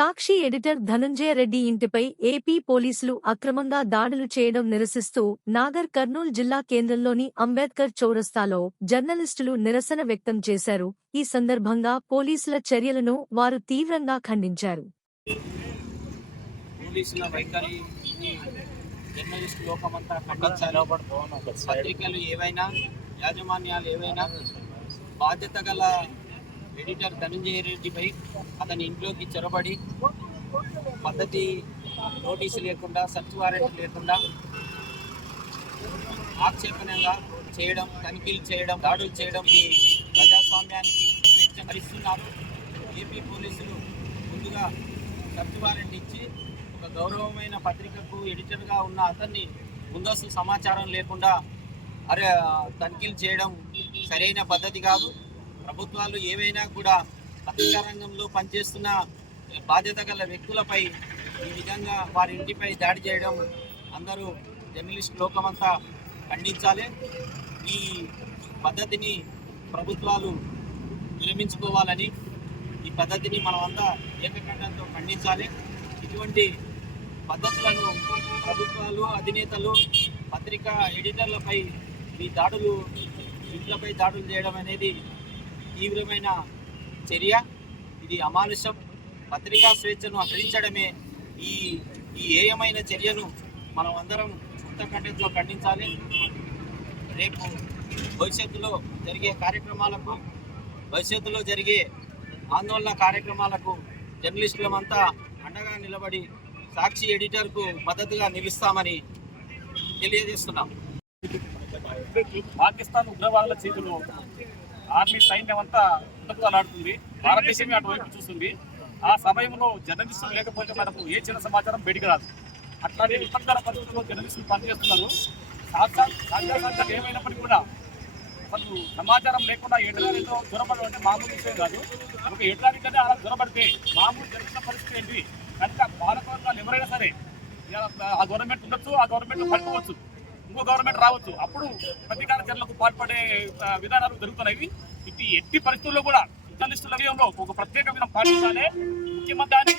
సాక్షి editor Dhananjaya Reddy ఇంటిపై AP పోలీసులు అక్రమంగా దాడులు చేయడం నిరసిస్తూ నాగర్ కర్నూల్ జిల్లా కేంద్రంలోని అంబేద్కర్ చౌరస్తాలో జర్నలిస్టులు నిరసన వ్యక్తం చేశారు. ఈ సందర్భంగా పోలీసుల చర్యలను వారు తీవ్రంగా ఖండించారు. పోలీసుల వైఖరి జర్నలిస్ట్ లోకమంతా ఖండించారు. పత్రికలు ఏవైనా, యాజమాన్యాలు ఏవైనా బాధ్యత గల ఎడిటర్ ధనంజయ రెడ్డిపై అతని ఇంట్లోకి చొరబడి పద్ధతి నోటీసు లేకుండా, సర్చ్ వారెంట్ లేకుండా ఆక్షేపణగా చేయడం, తనిఖీలు చేయడం, దాడులు చేయడం ఈ ప్రజాస్వామ్యానికి స్వేచ్ఛ భరిస్తున్నారు. ఏపీ పోలీసులు ముందుగా సర్చ్ వారెంట్ ఇచ్చి ఒక గౌరవమైన పత్రికకు ఎడిటర్గా ఉన్న అతన్ని ముందస్తు సమాచారం లేకుండా తనిఖీలు చేయడం సరైన పద్ధతి కాదు. ప్రభుత్వాలు ఏవైనా కూడా పత్రికా రంగంలో పనిచేస్తున్న బాధ్యత గల వ్యక్తులపై ఈ విధంగా వారి ఇంటిపై దాడి చేయడం అందరూ జర్నలిస్ట్ లోకమంతా ఖండించాలి. ఈ పద్ధతిని ప్రభుత్వాలు విరమించుకోవాలని, ఈ పద్ధతిని మనమంతా ఏకకంఠంతో ఖండించాలి. ఇటువంటి పద్ధతులను ప్రభుత్వాలు, అధినేతలు పత్రికా ఎడిటర్లపై ఈ దాడులు, ఇంట్లపై దాడులు చేయడం అనేది తీవ్రమైన చర్య. ఇది అమానుషం. పత్రికా స్వేచ్ఛను హరించడమే ఈ ఏయమైన చర్యను మనం అందరం సొంతకంఠంతో ఖండించాలి. రేపు భవిష్యత్తులో జరిగే ఆందోళన కార్యక్రమాలకు జర్నలిస్టులమంతా అండగా నిలబడి సాక్షి ఎడిటర్కు మద్దతుగా నిలుస్తామని తెలియజేస్తున్నాం. పాకిస్తాన్ ఉగ్రవాదుల చేతిలో ఆర్మీ సైన్యం అంతా ఉత్తపులాడుతుంది. భారతదేశమే అటువైపు చూస్తుంది. ఆ సమయంలో జర్నలిస్టులు లేకపోతే మనకు ఏ చిన్న సమాచారం బయటికి రాదు. అట్లానే విపత్కర పరిస్థితుల్లో జర్నలిస్టులు పనిచేస్తున్నారు. సాధ్యాసాధ్యాలు ఏమైనప్పటికీ కూడా అసలు సమాచారం లేకుండా ఎడరానితో జ్వరపడడం అంటే మామూలు విషయం కాదు. ఒక ఎడరానికనే అలా జ్వరపడితే మామూలు జరుగుతున్న పరిస్థితి ఏంటి కనుక పాలకవర్గాలు ఎవరైనా సరే ఆ గవర్నమెంట్ ఉండొచ్చు, ఆ గవర్నమెంట్ పడిపోవచ్చు, ఇంకో గవర్నమెంట్ రావచ్చు. అప్పుడు ప్రతీకార చర్యలకు పాల్పడే విధానాలు జరుగుతున్నాయి. ఎట్టి పరిస్థితుల్లో కూడా జర్నలిస్టుల విషయంలో ఒక ప్రత్యేక విధానం పాటించాలి. ముఖ్యమంత్రి